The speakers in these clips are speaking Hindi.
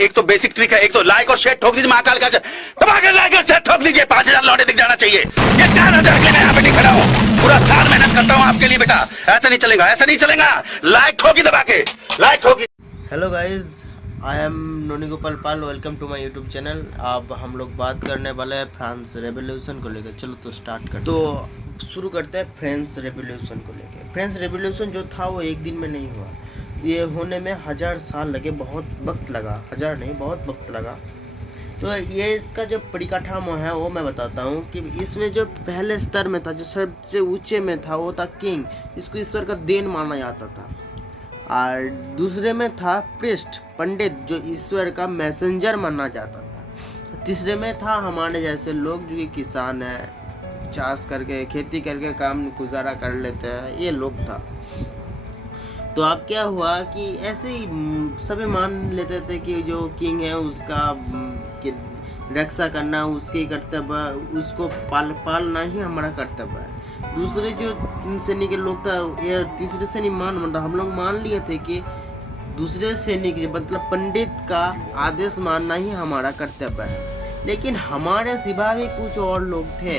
एक तो बेसिक ट्रिक है, एक तो लाइक और शेयर ठोक दीजिए महाकाल का। दबा के लाइक और शेयर ठोक दीजिए, 5000 लौटे दिख जाना चाहिए। ये 4000 के लिए मैं यहाँ पे नहीं खड़ा हूँ, पूरा साल मेहनत करता हूँ आपके लिए बेटा। ऐसा नहीं चलेगा, ऐसा नहीं चलेगा। लाइक ठोकी दबा के, लाइक ठोकी। Hello guys, I am Noni Gopal Pal, welcome to my YouTube channel. अब हम लोग बात करने वाले हैं फ्रांस रेवोल्यूशन को लेकर। चलो तो स्टार्ट करते हैं। तो शुरू करते हैं फ्रांस रेवोल्यूशन को लेकर। फ्रांस रेवोल्यूशन जो था वो एक दिन में नहीं हुआ, ये होने में 1000 साल लगे, बहुत वक्त लगा। 1000 नहीं, बहुत वक्त लगा। तो ये इसका जो परिकाठामो है वो मैं बताता हूँ कि इसमें जो पहले स्तर में था, जो सबसे ऊंचे में था, वो था किंग, जिसको ईश्वर का देन माना जाता था। और दूसरे में था प्रिस्ट, पंडित, जो ईश्वर का मैसेंजर माना जाता था। तीसरे में था हमारे जैसे लोग जो कि किसान हैं, चाष करके खेती करके काम गुजारा कर लेते हैं, ये लोग था। तो अब क्या हुआ कि ऐसे ही सभी मान लेते थे कि जो किंग है उसका रक्षा करना उसके कर्तव्य, उसको पालना ही हमारा कर्तव्य है। दूसरे जो श्रेणी के लोग था, ये तीसरे श्रेणी हम लोग मान लिए थे कि दूसरे श्रेणी के मतलब पंडित का आदेश मानना ही हमारा कर्तव्य है। लेकिन हमारे सिवा भी कुछ और लोग थे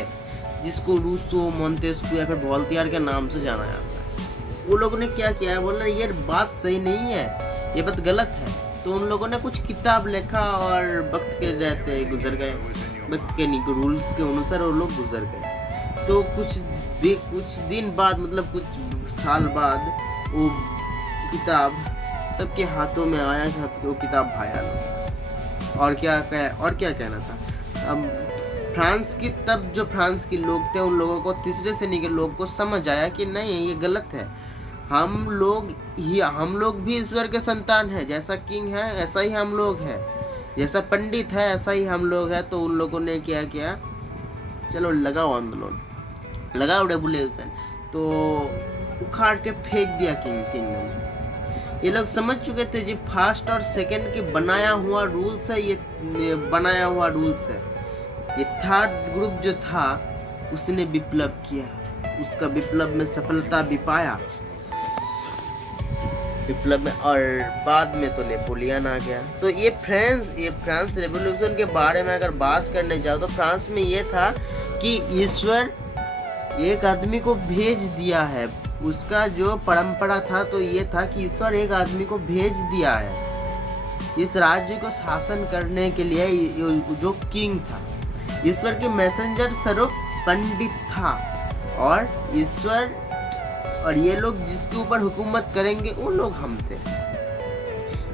जिसको रूसो, मोंतेस्क्यू या फिर वोल्टेयर के नाम से जाना जाता है। वो लोगों ने क्या किया, बोल रहे ये बात सही नहीं है, ये बात गलत है। तो उन लोगों ने कुछ किताब लिखा और वक्त के रहते गुजर गए, वक्त के रूल्स के अनुसार वो लोग गुजर गए। तो कुछ दिन बाद, मतलब कुछ साल बाद, वो किताब सबके हाथों में आया, वो किताब भाया लोग। और क्या कहना था। अब फ्रांस के लोग थे, उन लोगों को, तीसरे श्रेणी के लोग को समझ आया कि नहीं, ये गलत है। हम लोग भी ईश्वर के संतान हैं। जैसा किंग है ऐसा ही हम लोग हैं, जैसा पंडित है ऐसा ही हम लोग हैं। तो उन लोगों ने क्या किया, चलो लगाओ आंदोलन, लगाओ रेवोल्यूशन। तो उखाड़ के फेंक दिया किंगडम। ये लोग समझ चुके थे जी फर्स्ट और सेकंड के बनाया हुआ रूल्स है, ये बनाया हुआ रूल्स है। ये थर्ड ग्रुप जो था उसने विप्लव किया, उसका विप्लव में सफलता भी पाया विप्लव में, और बाद में तो नेपोलियन आ गया। तो ये फ्रांस रेवोल्यूशन के बारे में अगर बात करने जाओ तो फ्रांस में ये था कि ईश्वर एक आदमी को भेज दिया है। उसका जो परंपरा था तो ये था कि ईश्वर एक आदमी को भेज दिया है इस राज्य को शासन करने के लिए, जो किंग था। ईश्वर के मैसेंजर स्वरूप पंडित था, और ईश्वर और ये लोग जिसके ऊपर हुकूमत करेंगे वो लोग हम थे।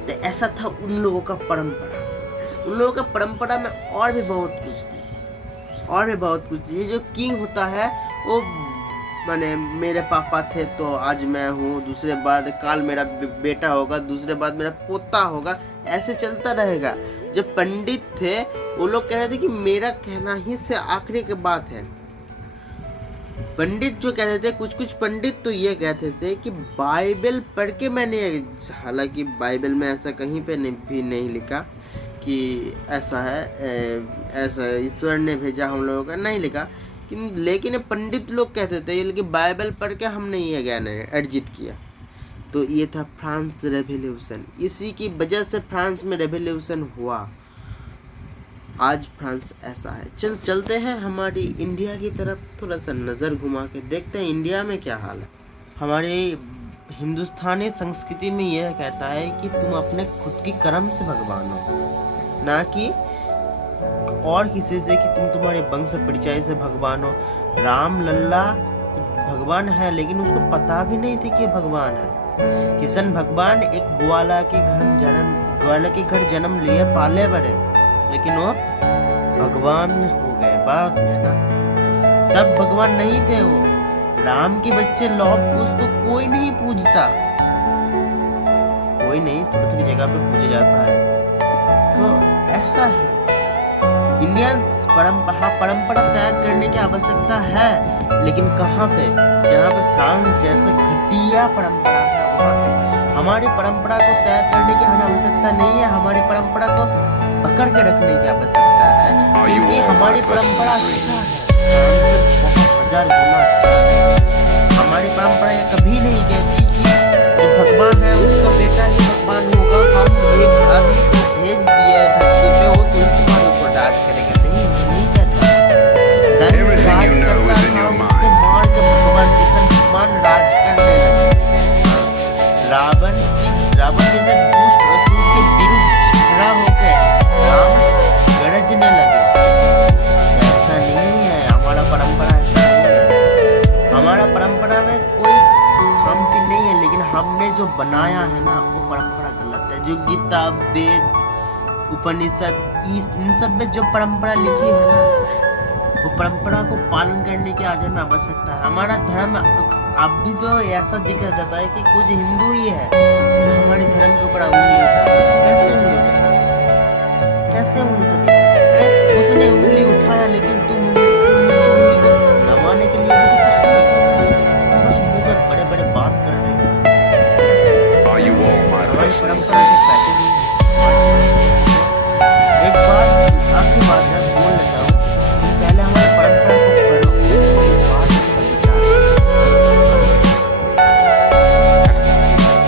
तो ऐसा था उन लोगों का परंपरा। उन लोगों का परंपरा में और भी बहुत कुछ थी, और भी बहुत कुछ। ये जो किंग होता है वो माने मेरे पापा थे तो आज मैं हूँ, दूसरे बाद काल मेरा बेटा होगा, दूसरे बाद मेरा पोता होगा, ऐसे चलता रहेगा। जब पंडित थे वो लोग कहते थे कि मेरा कहना ही से आखिरी की बात है। पंडित जो कहते थे, कुछ पंडित तो ये कहते थे कि बाइबल पढ़ के मैंने, हालांकि बाइबल में ऐसा कहीं पे भी नहीं लिखा कि ऐसा है, ऐसा ईश्वर ने भेजा हम लोगों का, नहीं लिखा। लेकिन पंडित लोग कहते थे लेकिन बाइबल पढ़ के हमने ये ज्ञान अर्जित किया। तो ये था फ्रांस रेवोल्यूशन। इसी की वजह से फ्रांस में रेवोल्यूशन हुआ। आज फ्रांस ऐसा है। चलते हैं हमारी इंडिया की तरफ, थोड़ा सा नज़र घुमा के देखते हैं इंडिया में क्या हाल है। हमारे हिंदुस्तानी संस्कृति में यह कहता है कि तुम अपने खुद की कर्म से भगवान हो, ना कि और किसी से कि तुम तुम्हारे वंश परिचय से भगवान हो। राम लल्ला भगवान है, लेकिन उसको पता भी नहीं थी कि भगवान है। किशन भगवान एक ग्वाला के घर जन्म लिए, पाले बड़े, लेकिन वो भगवान हो गए बाद में ना। तब भगवान नहीं थे वो। राम के बच्चे लौप उसको कोई नहीं पूजता, कोई नहीं, थोड़ी जगह पे पूजा जाता है। तो ऐसा है इंडियन परंपरा त्याग करने की आवश्यकता है, लेकिन कहाँ पे? जहाँ पे फ्रांस जैसे घटिया परंपरा है वहाँ पे। हमारी परंपरा को त्याग करने की हमें आवश्यकता नहीं है, हमारी परंपरा को पकड़ के रखने की आवश्यकता है, क्योंकि हमारी परंपरा अच्छा है, 1000 गुना अच्छा है। हमारी परंपरा ये कभी नहीं कहती कि जो भगवान है उसका बेटा ही भगवान होगा। हम एक आदमी को भेज दिया धरती पे वो तुम्हारे ऊपर राज करेगा। नहीं, मैं नहीं कहता। Kans Everything Raj you know करता is in था, your उसको मार के भगवान कृष्ण भगवान राज करने लगे। रावण जैसे दुष्ट असुर के विरुद्ध खड़ा होकर राम गरजने लगे। ऐसा नहीं है, हमारा परंपरा ऐसा नहीं है। हमारा परंपरा में कोई खामती नहीं है, लेकिन हमने जो बनाया है ना वो परंपरा गलत है। जो गीता, वेद, उपनिषद इन सब में जो परंपरा लिखी है ना, वो परंपरा को पालन करने की आज हमें आवश्यकता है। हमारा धर्म अब भी तो ऐसा दिखा जाता है कि कुछ हिंदू ही है जो हमारे धर्म के ऊपर उंगली उठाते हैं। कैसे उंगली उठाते? कैसे उंगली उठाते? अरे उसने उंगली उठाया, लेकिन तुम उंगली को दबाने के लिए भी तो कुछ नहीं किया। बस मुंह में बड़े बड़े बात कर रहे हो। Are you all my हमारी listeners? परंपरा